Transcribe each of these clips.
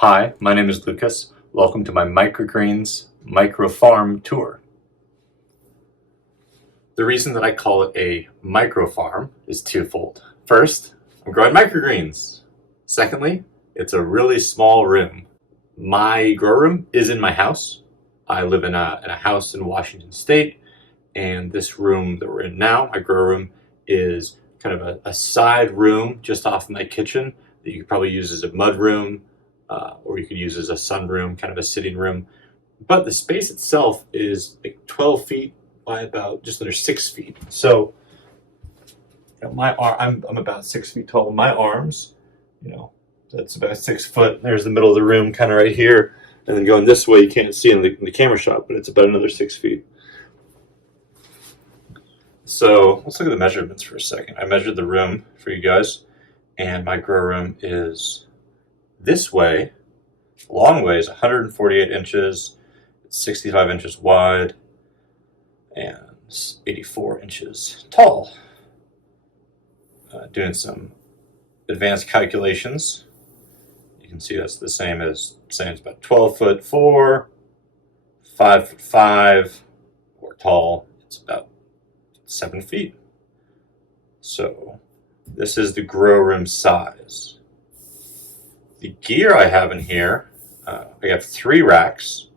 Hi, my name is Lucas. Welcome to my Microgreens micro farm tour. The reason that I call it a micro farm is twofold. First, I'm growing microgreens. Secondly, it's a really small room. My grow room is in my house. I live in a house in Washington State, and this room that we're in now, my grow room, is kind of a side room just off my kitchen that you could probably use as a mud room, or you could use as a sunroom, kind of a sitting room. But the space itself is like 12 feet by about just under 6 feet. So, I'm about 6 feet tall. My arms, that's about 6 foot. There's the middle of the room, kind of right here, and then going this way, you can't see in the camera shot, but it's about another 6 feet. So let's look at the measurements for a second. I measured the room for you guys, and my grow room is this way. Long way is 148 inches, it's 65 inches wide, and 84 inches tall. Doing some advanced calculations, you can see that's the same as saying it's about 12'4", 5'5", or tall, it's about 7 feet. So this is the grow room size. The gear I have in here, I have 3 racks,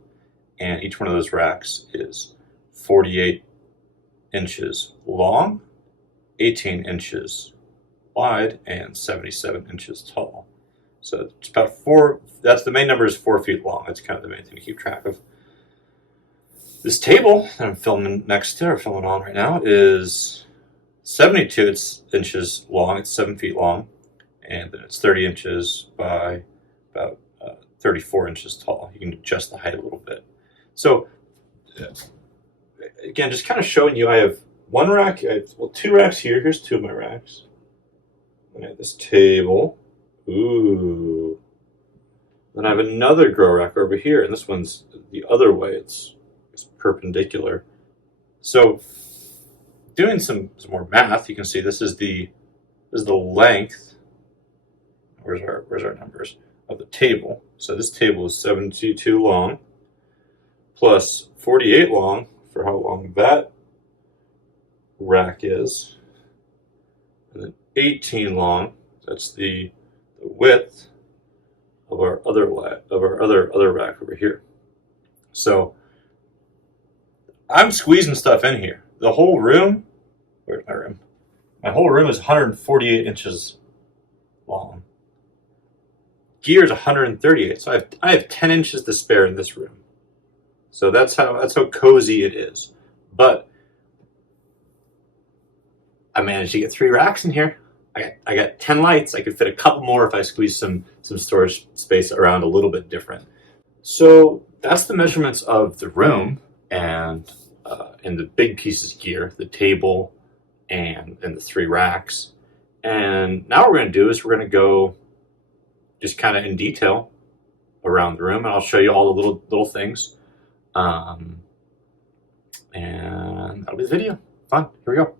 and each one of those racks is 48 inches long, 18 inches wide, and 77 inches tall. So it's about that's the main number is 4 feet long. That's kind of the main thing to keep track of. This table that I'm filming on right now is 72 inches long. It's 7 feet long, and then it's 30 inches by about 34 inches tall. You can adjust the height a little bit. So again, just kind of showing you, I have one rack, 2 racks here. Here's 2 of my racks. And I have this table. Ooh. Then I have another grow rack over here, and this one's the other way. It's perpendicular. So doing some more math, you can see this is the length. Where's our numbers of the table? So this table is 72 long plus 48 long for how long that rack is, and then 18 long. That's the width of our other rack over here. So I'm squeezing stuff in here. The whole room, where's my room? My whole room is 148 inches long. Gear is 138, so I have 10 inches to spare in this room. So that's how cozy it is. But I managed to get 3 racks in here. I got 10 lights. I could fit a couple more if I squeeze some storage space around a little bit different. So that's the measurements of the room and the big pieces of gear, the table and the 3 racks. And now what we're going to do is we're going to go just kind of in detail around the room, and I'll show you all the little things. And that'll be the video. Fun. Here we go.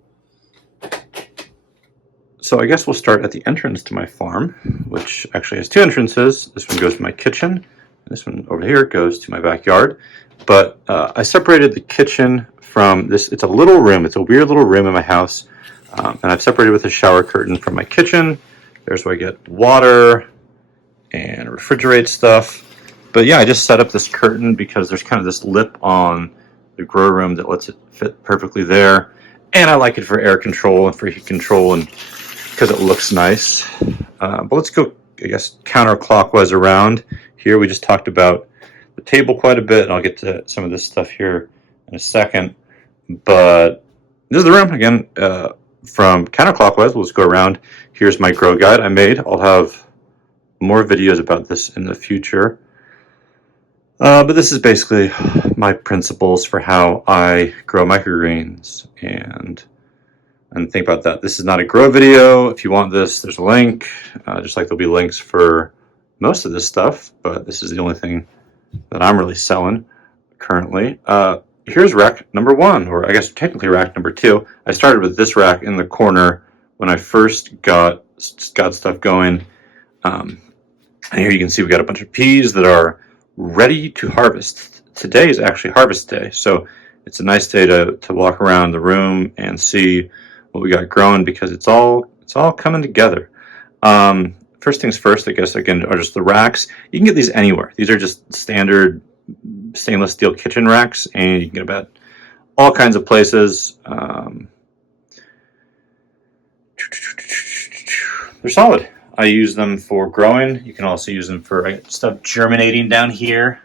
So I guess we'll start at the entrance to my farm, which actually has 2 entrances. This one goes to my kitchen, and this one over here goes to my backyard. But I separated the kitchen from this. It's a little room. It's a weird little room in my house. And I've separated with a shower curtain from my kitchen. There's where I get water and refrigerate stuff. But yeah, I just set up this curtain because there's kind of this lip on the grow room that lets it fit perfectly there. And I like it for air control and for heat control, and because it looks nice. But let's go, I guess, counterclockwise around. Here we just talked about the table quite a bit, and I'll get to some of this stuff here in a second. But this is the room, again, from counterclockwise. We'll just go around. Here's my grow guide I made. I'll have more videos about this in the future. But this is basically my principles for how I grow microgreens and think about that. This is not a grow video. If you want this, there's a link, just like there'll be links for most of this stuff, but this is the only thing that I'm really selling currently. Here's rack number 1, or I guess technically rack number 2. I started with this rack in the corner when I first got stuff going. And here you can see we got a bunch of peas that are ready to harvest. Today is actually harvest day, so it's a nice day to walk around the room and see what we got growing, because it's all coming together. First things first, I guess, again, are just the racks. You can get these anywhere. These are just standard stainless steel kitchen racks, and you can get about all kinds of places. They're solid. I use them for growing. You can also use them for stuff germinating down here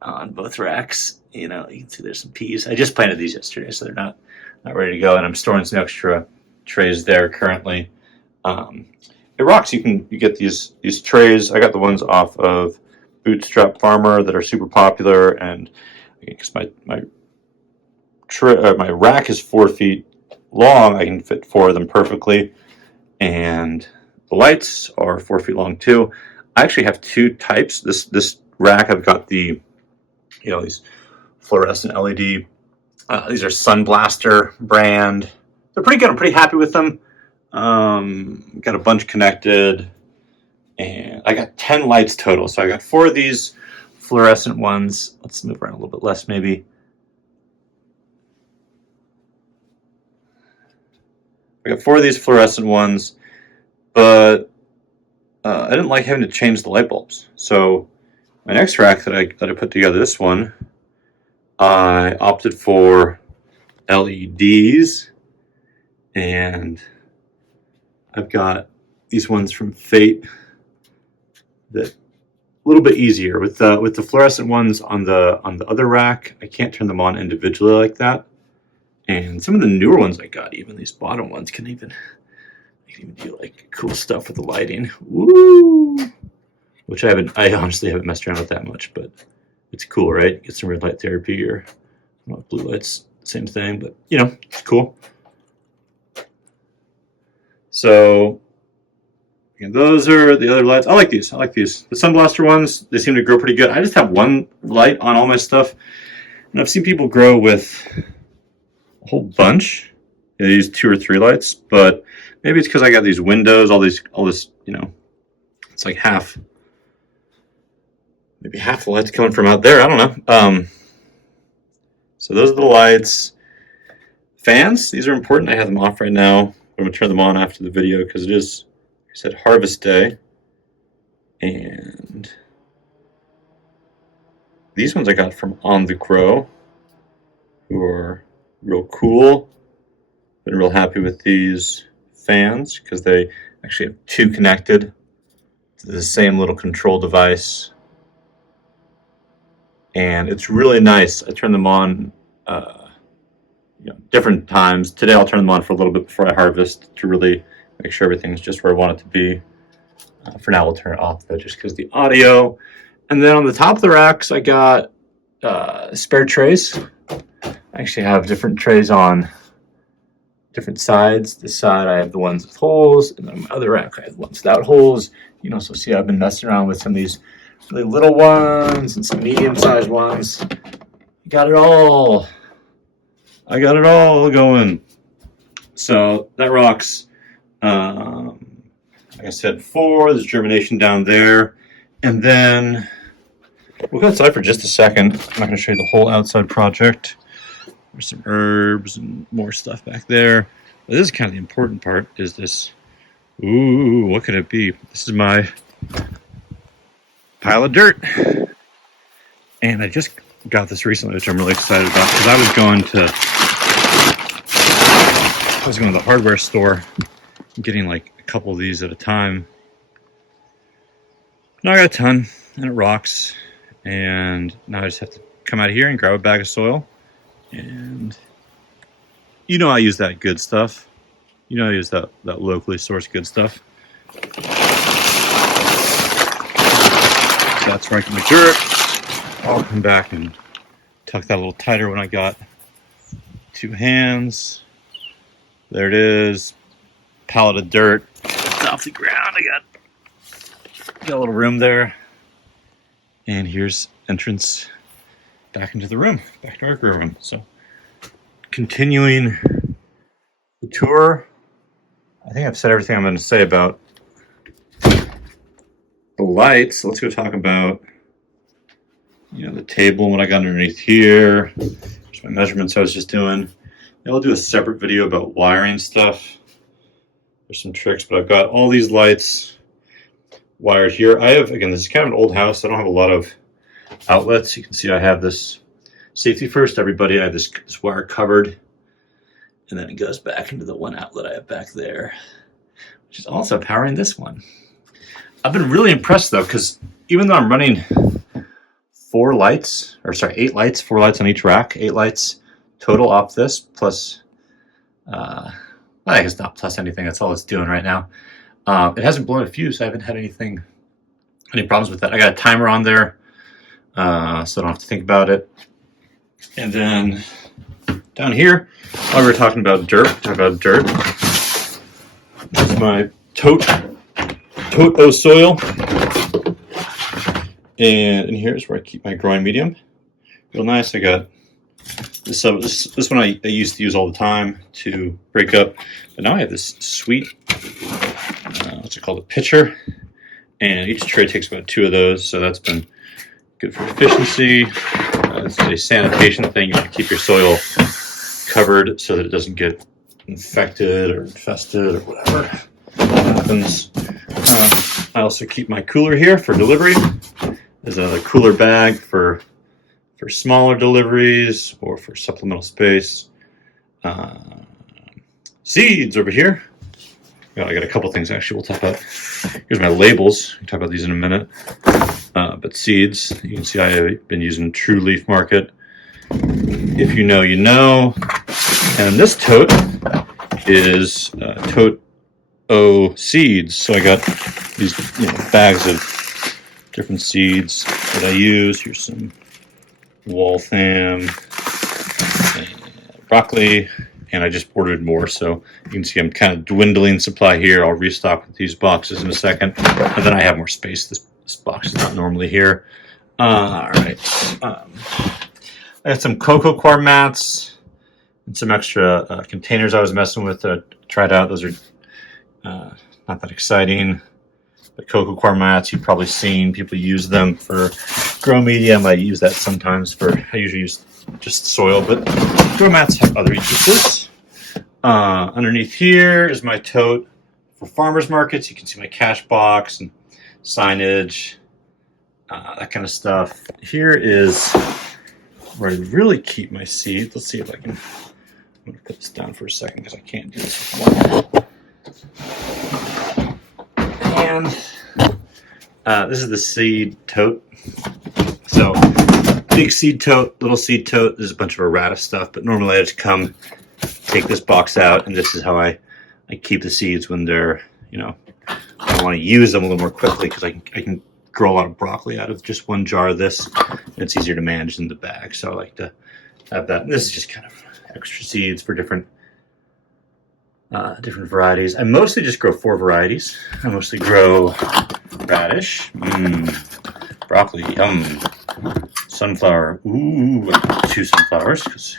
on both racks. You know, you can see there's some peas. I just planted these yesterday, so they're not ready to go, and I'm storing some extra trays there currently. It rocks. You get these trays. I got the ones off of Bootstrap Farmer that are super popular, and because my rack is 4 feet long, I can fit 4 of them perfectly, and the lights are 4 feet long too. I actually have 2 types. This rack, I've got the, these fluorescent LED. These are Sunblaster brand. They're pretty good. I'm pretty happy with them. Got a bunch connected, and I got 10 lights total. So I got 4 of these fluorescent ones. Let's move around a little bit less, maybe. I got 4 of these fluorescent ones, but I didn't like having to change the light bulbs. So my next rack that I put together, this one, I opted for LEDs, and I've got these ones from Fate that a little bit easier. With the fluorescent ones on the other rack, I can't turn them on individually like that. And some of the newer ones I got, even these bottom ones, can even do like cool stuff with the lighting. Woo! Which I honestly haven't messed around with that much, but it's cool, right? Get some red light therapy, or blue lights, same thing, but it's cool. So and those are the other lights. I like these. The Sunblaster ones, they seem to grow pretty good. I just have 1 light on all my stuff, and I've seen people grow with a whole bunch. They use 2 or 3 lights, but maybe it's because I got these windows, all this, it's like maybe half the lights coming from out there. I don't know. So those are the lights. Fans, these are important. I have them off right now. I'm going to turn them on after the video because it is, like I said, harvest day. And these ones I got from On The Grow, who are real cool. Been real happy with these fans because they actually have 2 connected to the same little control device. And it's really nice. I turn them on different times. Today I'll turn them on for a little bit before I harvest to really make sure everything's just where I want it to be. For now we'll turn it off though, just because of the audio. And then on the top of the racks I got spare trays. I actually have different trays on different sides. This side I have the ones with holes, and then on my other rack I have the ones without holes. So see, I've been messing around with some of these really little ones and some medium-sized ones. Got it all. I got it all going. So that rocks. Like I said, 4. There's germination down there, and then we'll go outside for just a second. I'm not going to show you the whole outside project. There's some herbs and more stuff back there. But this is kind of the important part. Is this? Ooh, what could it be? This is my pile of dirt, and I just got this recently, which I'm really excited about, because I was going to the hardware store, getting like a couple of these at a time. Now I got a ton, and it rocks, and now I just have to come out of here and grab a bag of soil, and I use that good stuff. I use that locally sourced good stuff. That's where I get my dirt. I'll come back and tuck that a little tighter when I got 2 hands. There it is. Pallet of dirt. It's off the ground. I got a little room there. And here's entrance back into the room, back to our grow room. So continuing the tour. I think I've said everything I'm going to say about the the lights, let's go talk about, you know, the table and what I got underneath here. There's my measurements I was just doing. I'll do a separate video about wiring stuff. There's some tricks, but I've got all these lights wired here. I have, again, this is kind of an old house. I don't have a lot of outlets. You can see I have this safety first, everybody. I have this wire covered, and then it goes back into the one outlet I have back there, which is also powering this one. I've been really impressed though, because even though I'm running 8 lights, 4 lights on each rack, 8 lights total off this, plus, I guess not plus anything, that's all it's doing right now. It hasn't blown a fuse. I haven't had any problems with that. I got a timer on there, so I don't have to think about it. And then down here, while we were talking about dirt, this is my tote O soil. And in here is where I keep my growing medium. Real nice. I got this. This one I used to use all the time to break up, but now I have this sweet, what's it called, a pitcher, and each tray takes about 2 of those, so that's been good for efficiency. It's a sanitation thing. You want to keep your soil covered so that it doesn't get infected or infested or whatever happens. I also keep my cooler here for delivery. There's a cooler bag for smaller deliveries or for supplemental space. Seeds over here. I got a couple things actually we'll talk about. Here's my labels. We'll talk about these in a minute. But seeds, you can see I have been using True Leaf Market. If you know, you know. And this tote is tote O seeds. So I got these bags of different seeds that I use. Here's some waltham, broccoli, and I just ordered more. So you can see I'm kind of dwindling supply here. I'll restock with these boxes in a second. And then I have more space. This box is not normally here. All right. I got some cocoa coir mats and some extra containers I was messing with that I tried out. Those are not that exciting. The cocoa coir mats, you've probably seen people use them for grow medium. I use that sometimes I usually use just soil, but grow mats have other uses. Underneath here is my tote for farmers markets. You can see my cash box and signage, that kind of stuff. Here is where I really keep my seeds. Let's see if I can. I'm going to put this down for a second because I can't do this with one. And this is the seed tote. So big seed tote, little seed tote. There's a bunch of errata stuff, but normally I just come, take this box out, and this is how I keep the seeds when they're, I want to use them a little more quickly because I can grow a lot of broccoli out of just one jar of this. And it's easier to manage in the bag, so I like to have that. And this is just kind of extra seeds for different varieties. I mostly just grow 4 varieties. I mostly grow radish, broccoli, yum, sunflower, ooh, 2 sunflowers, because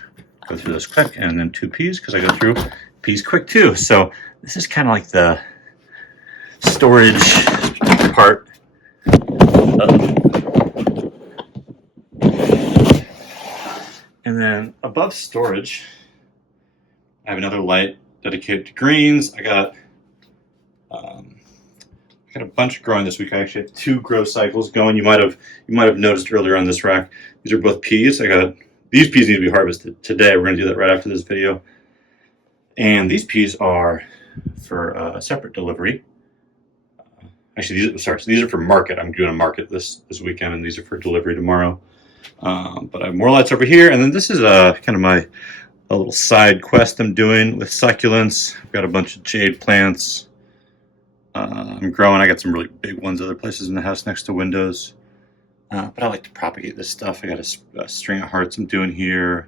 go through those quick, and then 2 peas, because I go through peas quick too. So this is kind of like the storage part. And then above storage, I have another light dedicated to greens. I got a bunch growing this week. I actually have 2 grow cycles going. You might have noticed earlier on this rack. These are both peas. These peas need to be harvested today. We're going to do that right after this video. And these peas are for a separate delivery. Actually, these are for market. I'm doing a market this weekend, and these are for delivery tomorrow. But I have more lights over here, and then this is kind of a little side quest I'm doing with succulents. I've got a bunch of jade plants I'm growing. I got some really big ones other places in the house next to windows. But I like to propagate this stuff. I got a string of hearts I'm doing here.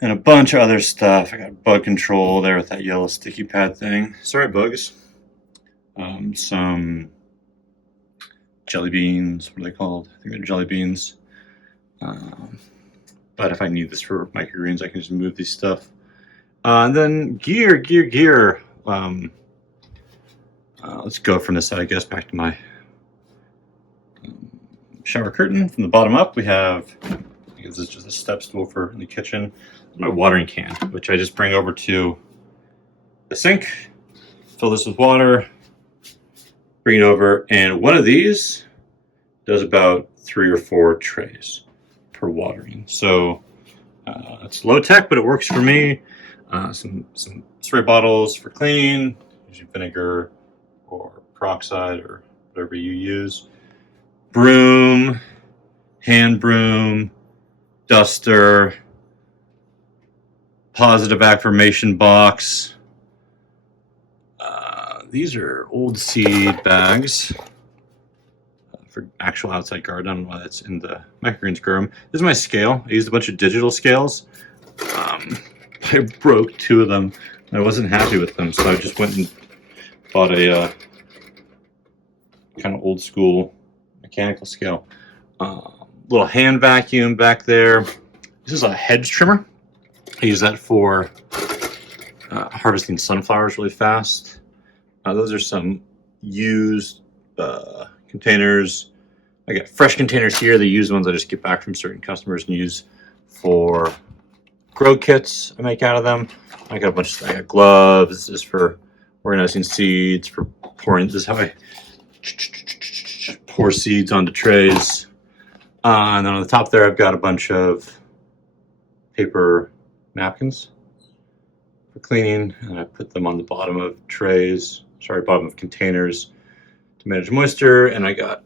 And a bunch of other stuff. I got bug control there with that yellow sticky pad thing. Sorry, bugs. Some jelly beans. What are they called? I think they're jelly beans. But if I need this for microgreens, I can just move these stuff. And then gear. Let's go from this side, I guess, back to my shower curtain. From the bottom up, we have, this is just a step stool for in the kitchen. My watering can, which I just bring over to the sink, fill this with water, bring it over, and one of these does about 3 or 4 trays per watering. So it's low tech, but it works for me. Some spray bottles for cleaning, usually vinegar or peroxide or whatever you use. Broom, hand broom, duster, positive affirmation box. These are old seed bags for actual outside garden. I don't know why that's in the microgreens grow room. This is my scale. I used a bunch of digital scales. I broke 2 of them. And I wasn't happy with them, so I just went and bought a kind of old school mechanical scale. Little hand vacuum back there. This is a hedge trimmer. I use that for harvesting sunflowers really fast. Those are some used containers. I got fresh containers here. The used ones I just get back from certain customers and use for grow kits I make out of them. I got a bunch of, I got gloves. This is for organizing seeds, for pouring. This is how I pour seeds onto trays. And then on the top there, I've got a bunch of paper napkins for cleaning, and I put them on the bottom of trays, bottom of containers to manage moisture. And I got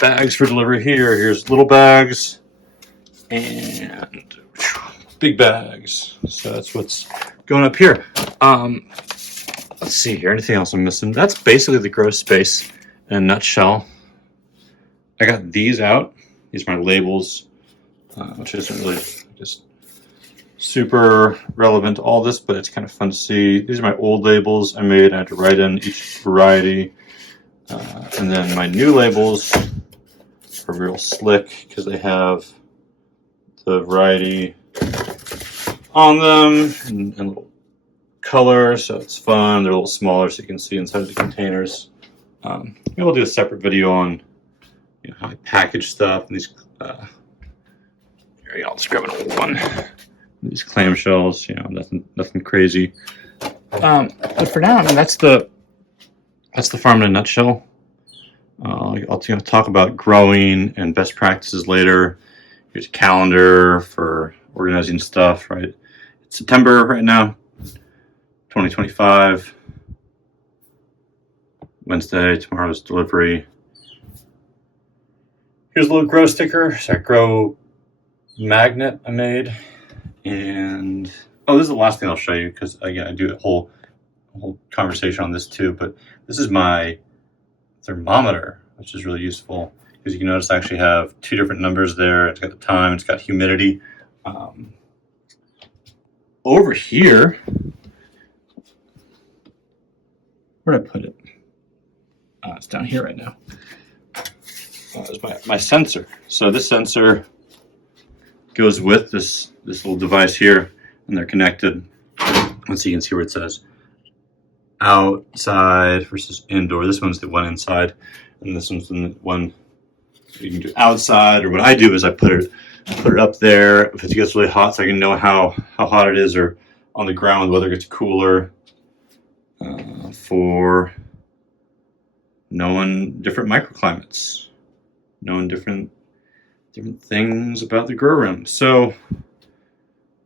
bags for delivery here. Here's little bags and big bags. So that's what's going up here. Let's see here. Anything else I'm missing? That's basically the grow space in a nutshell. I got these out. These are my labels, which isn't really just super relevant to all this, but it's kind of fun to see. These are my old labels I made. I had to write in each variety. And then my new labels are real slick because they have the variety on them and little color, so it's fun. They're a little smaller so you can see inside the containers. Maybe we'll do a separate video on how I package stuff. And these, here, I'll just grab an old one. These clamshells, nothing crazy. But for now, I mean, that's the farm in a nutshell. I'll talk about growing and best practices later. Here's a calendar for organizing stuff, right? It's September right now, 2025. Wednesday, tomorrow's delivery. Here's a little grow sticker. So grow magnet I made. And this is the last thing I'll show you, because again, I do a whole conversation on this too, but this is my thermometer, which is really useful because you can notice I actually have 2 different numbers there. It's got the time, it's got humidity. Over here, where did I put it? It's down here right now. It's my sensor. So this sensor goes with this little device here, and they're connected. Once you can see where it says outside versus indoor. This one's the one inside, and this one's the one you can do outside. Or what I do is I put it up there if it gets really hot, so I can know how hot it is, or on the ground whether it gets cooler, for knowing different microclimates, knowing different things about the grow room. So,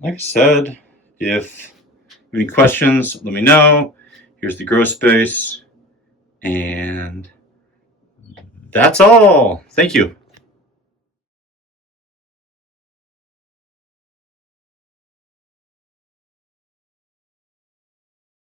like I said, if you have any questions, let me know. Here's the grow space, and that's all. Thank you.